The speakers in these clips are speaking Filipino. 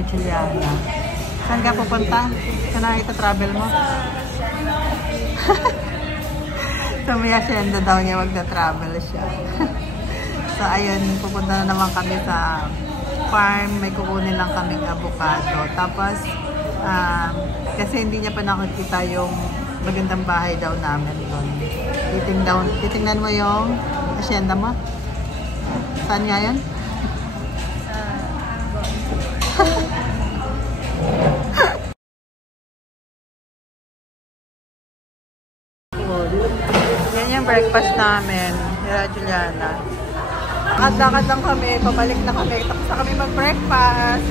ni Juliana. Saan ka pupunta? Saan na ita-travel mo? So may asyenda daw niya, magta-travel siya. So ayun, pupunta na naman kami sa farm. May kukunin lang kaming avocado. Tapos, kasi hindi niya pa nakikita yung magandang bahay daw namin doon. Titingnan mo yung asyenda mo? Saan nga yun? Yan yung breakfast namin, nila Juliana. Lakad lang kami, pabalik na kami, tapos na kami mag-breakfast.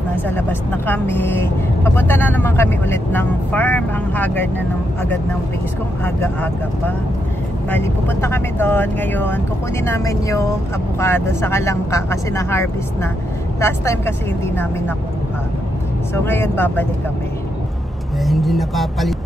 Nasa labas na kami. Papunta na naman kami ulit ng farm. Ang agad ng place kung aga-aga pa. Bali, pupunta kami doon ngayon. Kukunin namin yung avocado sa Kalangka kasi na-harvest na. Last time kasi hindi namin nakuha. So ngayon babalik kami. Hindi napapalit.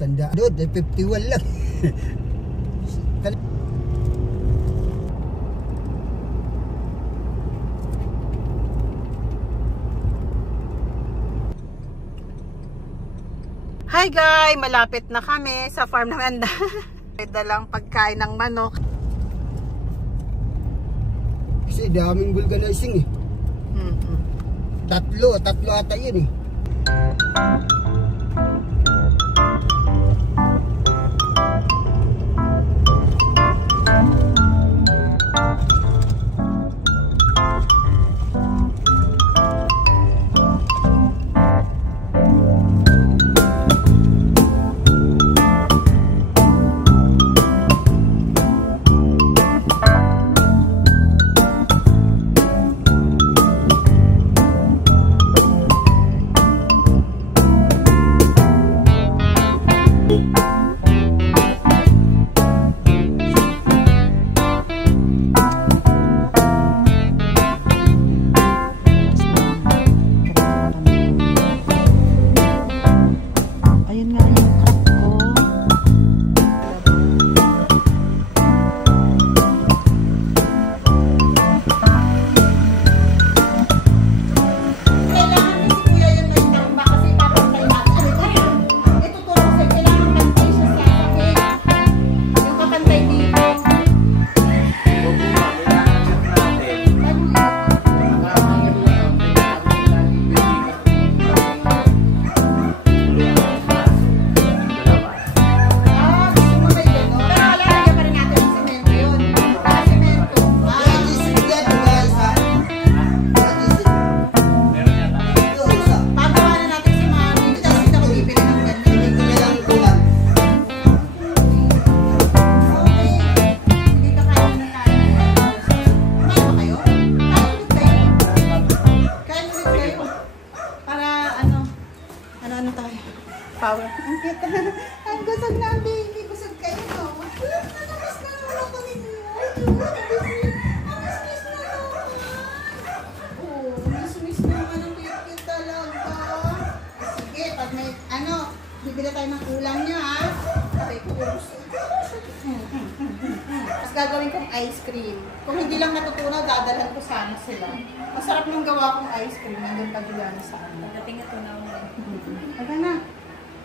Sanda doon, 51 lang. Hi guys! Malapit na kami sa farm naman. Dalang pagkain ng manok. Kasi daming vulcanizing eh. Tatlo ata yun eh. Power. Ang kita. Ang gusog na ang baby. Gusog kayo, no? Nanamas na naman ako ninyo. Ang miss na naman. Oh, miss naman ang cute talaga. Sige, pag may, bibili tayo ng ulam niya, ha? Sabay ko, tapos gagawin kong ice cream. Kung hindi lang natutunaw, dadalhan ko sana sila. Masarap nung gawa kong ice cream. Nandun pa Juliana sa akin. Dating natunaw na. Aga na.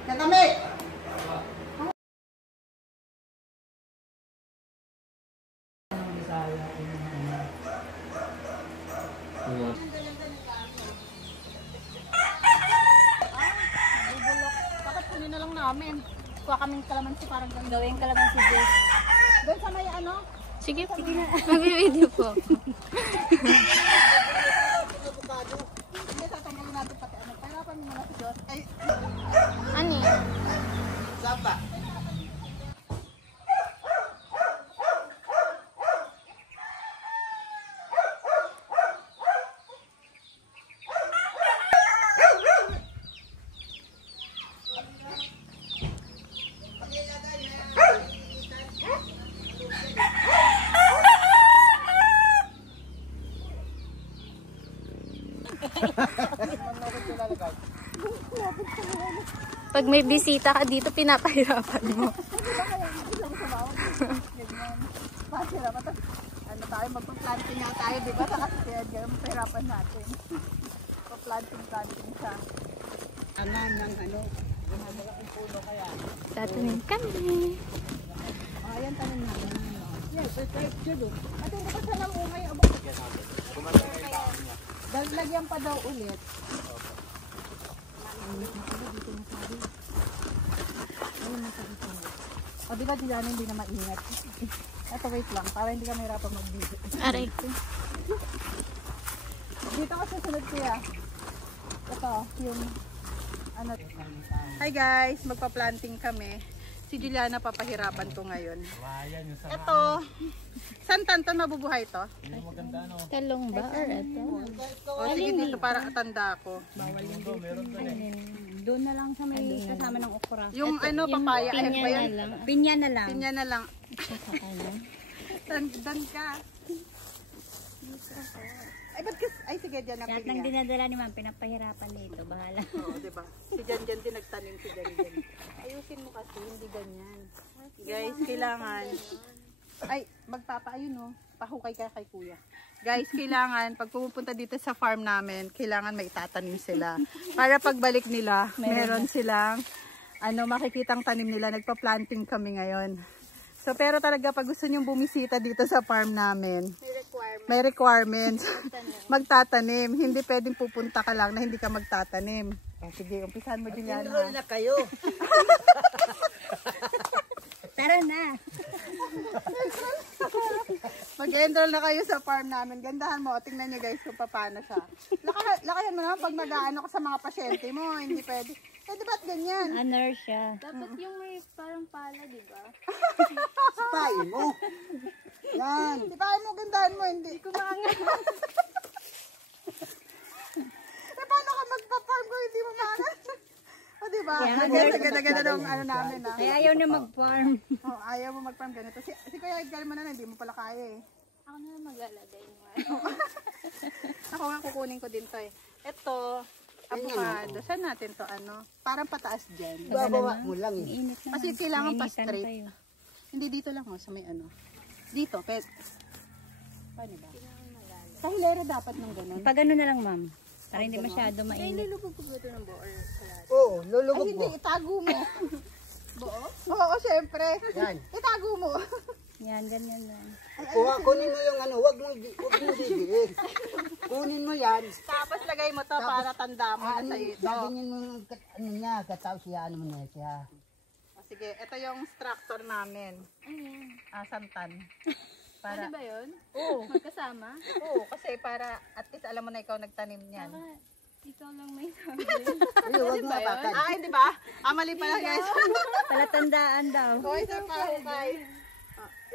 Natami! Bakit kunin na lang namin? Kuha kaming kalamansi parang gawin kalamansi Jess. Doon sa may Sige na. Mag-video po. Hindi, tatanggalin natin pati Pahirapan mo na si Diyos. Ay, Ani? sapa. Pag may bisita ka dito, pinapahirapan mo. Ano tayo, magpa-planting nga tayo, di ba? Kaya mapahirapan natin. Pa-planting siya. Aman ng ano, malaking puno kaya. Tatanim kami. Ayan, tanim namin. Yes, perfect yun. At hindi pa siya namumay. Lagyan pa daw ulit. O diba di lang hindi na maingat. Ito wait lang, para hindi ka mahirapan mag-video. Aray ko. Dito ka susunod kuya. Ito, yung ano. Hi guys, magpa-planting kami. Si Juliana papahirapan ko ngayon. Ito, saan tanto mabubuhay to? Talong ba? Or ito? O sige dito para tanda ako. Doon na lang sa may kasama ng okra. Yung ano, papaya, ayan ba yan? Pinya na lang. Pinya na lang. Dan ka. Ay, ba't kasi, ay sige, dyan na Lahat ng pinya. dinadala ni ma'am, pinapahirapan dito. Bahala. Oo, diba? Si Jan din nagtanim si Jan. Ayusin mo kasi, hindi ganyan. Guys, kailangan. Ay, magpapaayun oh. Pahukay ka kay kuya. Guys, kailangan, pag pumupunta dito sa farm namin, kailangan may tatanim sila. Para pagbalik nila, meron silang, makikitang tanim nila. Nagpa-planting kami ngayon. So, pero talaga pag gusto nyong bumisita dito sa farm namin, may requirements. Magtatanim. Hindi pwedeng pupunta ka lang na hindi ka magtatanim. O, sige, umpisahan mo, Juliana. Enroll na kayo. Tara na. Mag-enroll na kayo sa farm namin. Gandahan mo. Tingnan nyo guys kung paano siya. Lakayan mo naman pag nag-aano ka sa mga pasyente mo. Hindi pwede. Pwede ba't ganyan? Honor siya. Dapat yung may parang pala, di ba? Sipain mo. Yan. Sipahin mo, gandahan mo. Hindi ko maangat. Paano ka magpa-farm ko hindi mo maangat? O diba? Ganda-ganda ng ano namin ha. Ay, ayaw na mag-farm. Oh, ayaw mo mag-farm ganito. Si Kuya Edgar mo na, hindi mo pala kaya eh. Ako na maglalagay mo. Ako nga kukunin ko din to eh. Ito, avocado. Saan natin to Parang pataas dyan. Babawa mo lang eh. Init na. Kasi kailangan pa straight. Hindi dito lang sa may Dito, pet. Paano ba? Sa hilera dapat ng ganun. Pag ano na lang, ma'am. Para hindi masyado mainit. Nilulubog ko ba ito ng buo or salad? Oo, lulubog Ay, mo. hindi. Itago mo. Buo? Oo, syempre. Yan. Itago mo. Yan, ganyan lang. Kunin mo yung wag mo didiin. Kunin mo yan. Tapos lagay mo to para tanda mo na sa ito. Gaganyan mo yung katao siya, mo na siya. O, sige, ito yung structure namin. Santan. Pwede ba yun? Oo. Magkasama? Oo, kasi para at least alam mo na ikaw nagtanim niyan. Ikaw lang may sabi. Ay, wag mo apakan. Hindi ba? Mali pala guys. Palatandaan daw. Hoy, sir, pahukay.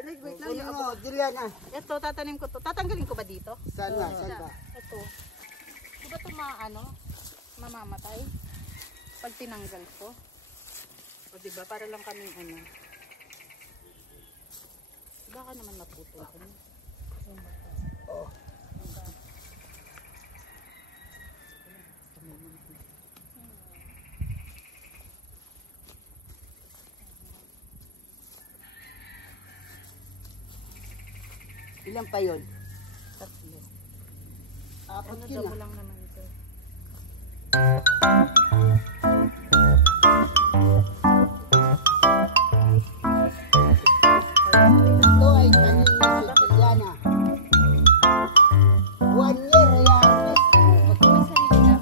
Wait lang Kunin yung mo, Juliana. ito, tatanim ko to. Tatanggalin ko ba dito? Saan ba? Saan ba? Ito. Di ba ito mamamatay? Pag tinanggal ko. O diba, para lang kaming baka naman maputol ko. Oh. Ilan pa yun? 3. Apat yun Damo ah. lang naman ito. Ito ay tanim ni si Juliana. 1 year yan. Ilan na?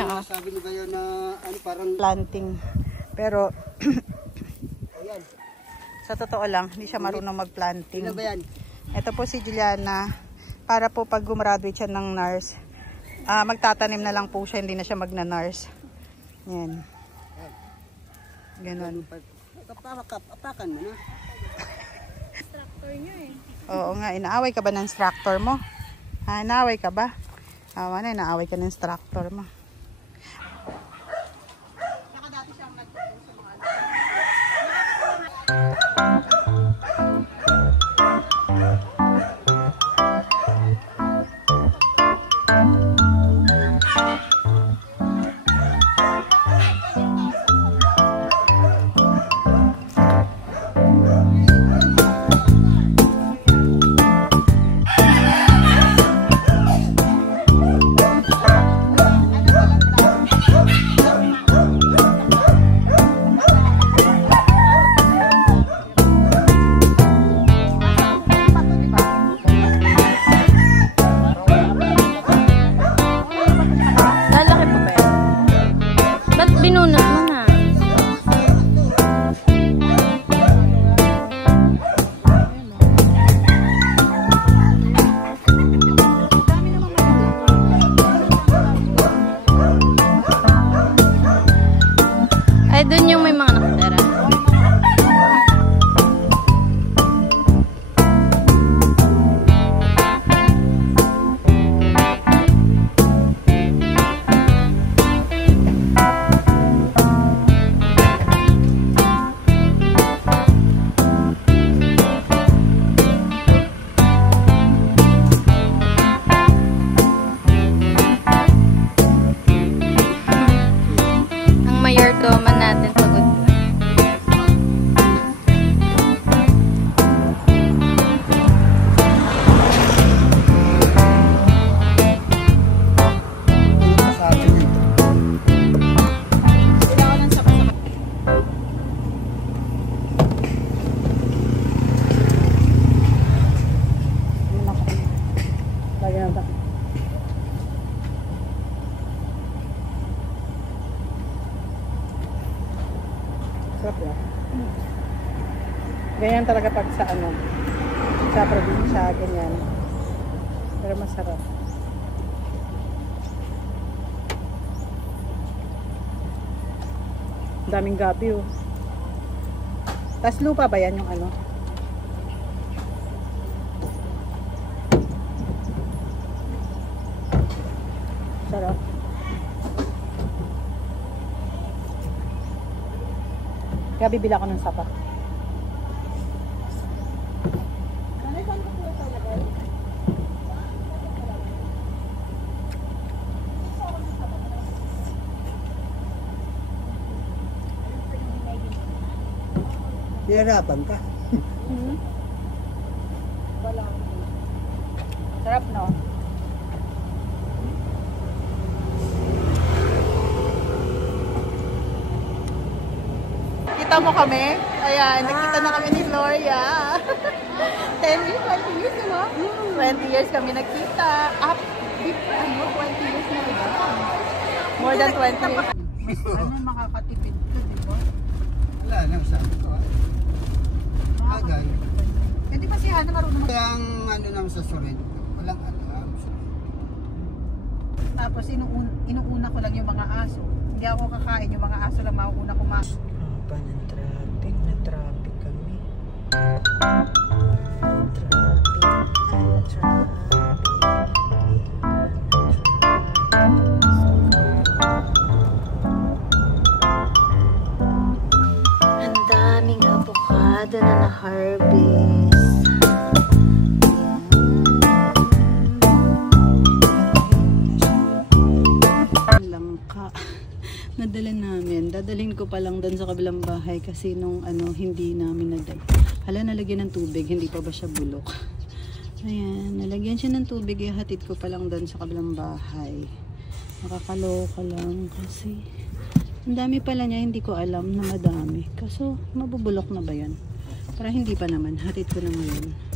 niya, oh. Sabi ni Bayo na ano parang planting. Pero ayan. sa totoo lang, hindi siya marunong mag-planting. Ilan ba yan? Ito po si Juliana. Para po pag gumraduate siya ng nurse, magtatanim na lang po siya, hindi na siya magna-nurse. Yan. Ganon. Apakan mo na. Instructor niya eh. Oo nga, inaaway ka ba ng instructor mo? Ha, inaaway ka ba? Awa na, inaaway ka ng instructor mo. Lalaki pa ba yan? Ba't binunot mo na? Ay, dun yung may mga nakatera. Ang mayordoman natin pagod na. Sabi niya. Lagyan natin. Sarap lang. Ganyan talaga pag sa ano, sa probinsya, ganyan. Pero masarap. Ang daming gabi oh. Tas lupa ba yan yung ano? Sarap. Kaya bibila ako ng sapa. Hirapan ka. Sarap no? Kita mo kami? Ayan, nakita na kami ni Gloria. 10 years, 20 years, no? 20 years kami nagkita. Up, 20 years na rin. More than 20 years. Ano, makakatipid ka, di ba? Wala lang sabi ko. Agad. Eh, di ba si Hana marunong mag- Ang ano lang sa sulit. Walang alam. Tapos inuuna ko lang yung mga aso. Hindi ako kakain, yung mga aso lang mauuna kumain. Pa ng traffic, na-traffic kami. Ang daming avocado na na-harvest. Langka. Nadala namin. Dadalhin ko pa lang doon sa kabilang bahay kasi nung ano, hindi namin naday. Hala, nalagyan ng tubig. Hindi pa ba siya bulok? Ayan, nalagyan siya ng tubig. Ihatid ko pa lang doon sa kabilang bahay. Nakakaloka lang kasi ang dami pala niya. Hindi ko alam na madami. Kaso, mabubulok na ba yan? Para hindi pa naman. Hatid ko na ngayon.